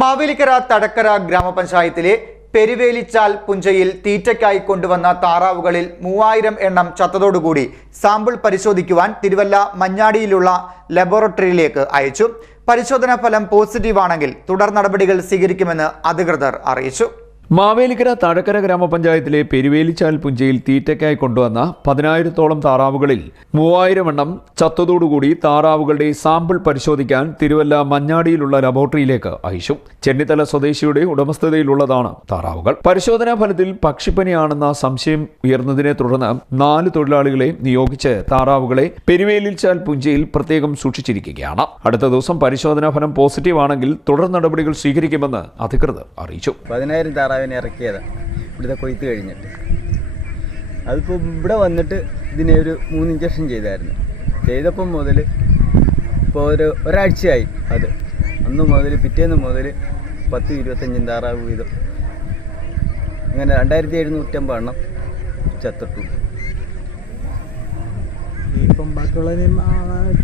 മാവേലിക്കര തടക്കര ഗ്രാമപഞ്ചായത്തിലെ പെരുവേലിച്ചാൽ പുഞ്ചയിൽ തീറ്റയ്ക്കായി കൊണ്ടുവന്ന താറാവുകളിൽ മൂവായിരം എണ്ണം ചത്തതോടുകൂടി സാമ്പിൾ പരിശോധിക്കുവാൻ തിരുവല്ല മഞ്ഞാടിയിലുള്ള ലബോറട്ടറിയിലേക്ക് അയച്ചു. പരിശോധനാ ഫലം പോസിറ്റീവാണെങ്കിൽ തുടർ നടപടികൾ സ്വീകരിക്കുമെന്ന് അധികൃതർ അറിയിച്ചു. മാവേലിക്കര താഴക്കര ഗ്രാമപഞ്ചായത്തിലെ പെരുവേലിച്ചാൽ പുഞ്ചയിൽ തീറ്റയ്ക്കായി കൊണ്ടുവന്ന പതിനായിരത്തോളം താറാവുകളിൽ മൂവായിരം എണ്ണം ചത്തതോടുകൂടി താറാവുകളുടെ സാമ്പിൾ പരിശോധിക്കാൻ തിരുവല്ല മഞ്ഞാടിയിലുള്ള ലബോറട്ടറിയിലേക്ക് അയച്ചു. ചെന്നിത്തല സ്വദേശിയുടെ ഉടമസ്ഥതയിലുള്ളതാണ് താറാവുകൾ. പരിശോധനാ ഫലത്തിൽ പക്ഷിപ്പനിയാണെന്ന സംശയം ഉയർന്നതിനെ തുടർന്ന് നാല് തൊഴിലാളികളെ നിയോഗിച്ച് താറാവുകളെ പെരുവേലിച്ചാൽ പുഞ്ചയിൽ പ്രത്യേകം സൂക്ഷിച്ചിരിക്കുകയാണ്. അടുത്ത ദിവസം പരിശോധനാ ഫലം പോസിറ്റീവ് ആണെങ്കിൽ തുടർ നടപടികൾ സ്വീകരിക്കുമെന്ന് അധികൃതർ അറിയിച്ചു. പതിനായിരം താറാവിനെ ഇറക്കിയതാണ് ഇവിടുത്തെ കൊയ്ത്ത് കഴിഞ്ഞിട്ട്. അതിപ്പോൾ ഇവിടെ വന്നിട്ട് ഇതിനെ ഒരു മൂന്ന് ഇഞ്ചക്ഷൻ ചെയ്തായിരുന്നു. ചെയ്തപ്പം മുതൽ ഇപ്പോൾ ഒരു ഒരാഴ്ചയായി അത്. അന്ന് മുതൽ പിറ്റേന്ന് മുതൽ പത്ത് ഇരുപത്തഞ്ചും താറാവ് വീതം. അങ്ങനെ രണ്ടായിരത്തി എഴുന്നൂറ്റമ്പത് എണ്ണം ചത്തിട്ടു ഇപ്പം ബാക്കിയുള്ളതിനെയും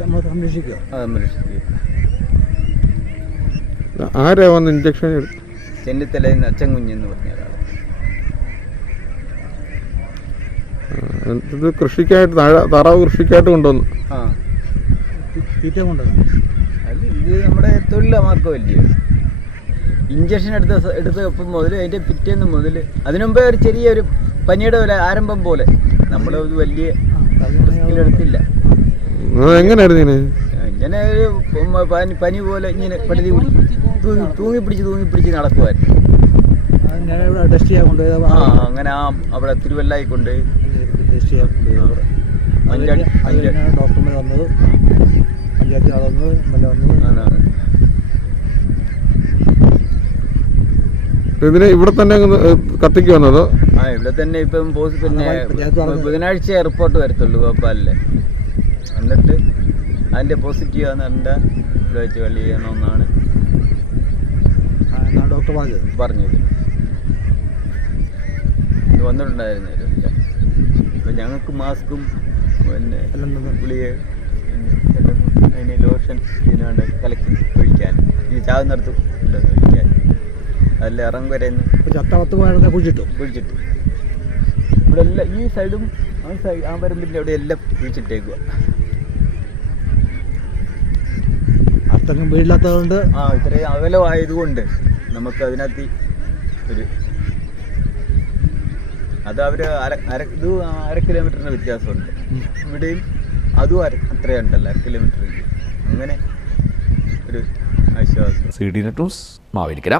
നമ്മൾ സംരക്ഷിക്കുക. ആരാ വന്ന് ഇഞ്ചക്ഷൻ എടുത്തു ചെന്നിത്തലയിൽ നിന്ന് അച്ഛൻ കുഞ്ഞെന്ന് പറഞ്ഞ ഒരാൾ ഇത് കൃഷിക്കായിട്ട് താറാവ് കൃഷിക്കായിട്ട് കൊണ്ടുവന്നു. ആ. തീറ്റ കൊണ്ടുവരണം അത് ഇത് നമ്മുടെ തൊഴിലാ മാർഗമല്ലയോ ഇഞ്ചക്ഷൻ എടുത്ത എടുത്ത എടുത്തപ്പം മുതൽ അതിന്റെ പിറ്റേന്ന് മുതൽ അതിനു മുമ്പേ ഒരു ചെറിയൊരു പനിയുടെ പോലെ ആരംഭം പോലെ. നമ്മൾ ഇത് വലിയ റിസ്കിലെടുത്തില്ല എങ്ങനെയായിരുന്നു ഇങ്ങനെ? ഒരു പനി പനി പോലെ ഇങ്ങനെ പടുതി തൂങ്ങി തൂങ്ങി പിടിച്ച് തൂങ്ങി പിടിച്ച് നടക്കുമായിരുന്നു ടെസ്റ്റ് ചെയ്യാൻ കൊണ്ടുപോയത് ആ അങ്ങനെ ആ അവിടെ തിരുവല്ലായി കൊണ്ട് ടെസ്റ്റ് ചെയ്യാൻ കൊണ്ടുപോയത് ഡോക്ടർമാർ വന്നത് പഞ്ചായത്തിൽ ഇതിന് ഇവിടെ തന്നെ കത്തിക്ക് വന്നത് ആ ഇവിടെ തന്നെ ഇപ്പം പോസ് പിന്നെ ബുധനാഴ്ച റിപ്പോർട്ട് വരത്തുള്ളൂ ഭോപ്പാലിലെ എന്നിട്ട് അതിന്റെ പോസിറ്റീവ് ആണ് എന്റെ ഇവിടെ വെച്ച് കളി ചെയ്യണമെന്നാണ്. ഡോക്ടർ പറഞ്ഞത് പറഞ്ഞത് ഇത് വന്നിട്ടുണ്ടായിരുന്നു. അപ്പം ഞങ്ങൾക്ക് മാസ്കും പിന്നെ പിന്നെ അതിന് ലോഷൻ ഇതിനാണ്ട് കലക്കി ഒഴിക്കാൻ ഈ ചാവുന്നിടത്ത് ഉണ്ടെന്ന് ഒഴിക്കാൻ അതിൽ ഇറങ്ങി വരെയെന്ന് ചത്തവത്ത് പോയാൽ കുഴിച്ചിട്ടു. പിടിച്ചിട്ട് ഇവിടെ എല്ലാം ഈ സൈഡും ആ സൈഡ് ആ വരമ്പിന്റെ അവിടെ എല്ലാം പിടിച്ചിട്ടേക്കുക അർത്ഥം വീടില്ലാത്തതുകൊണ്ട് ആ ഇത്രയും അകലമായതുകൊണ്ട് നമുക്ക് അതിനകത്ത് ഒരു അത് അവർ അര അര ഇത് അര കിലോമീറ്ററിന് വ്യത്യാസമുണ്ട്. ഇവിടെയും അതും അര അത്രയുണ്ടല്ലോ അര കിലോമീറ്റർ അങ്ങനെ ഒരു ആശ്വാസം. C D net news Mavelikkara.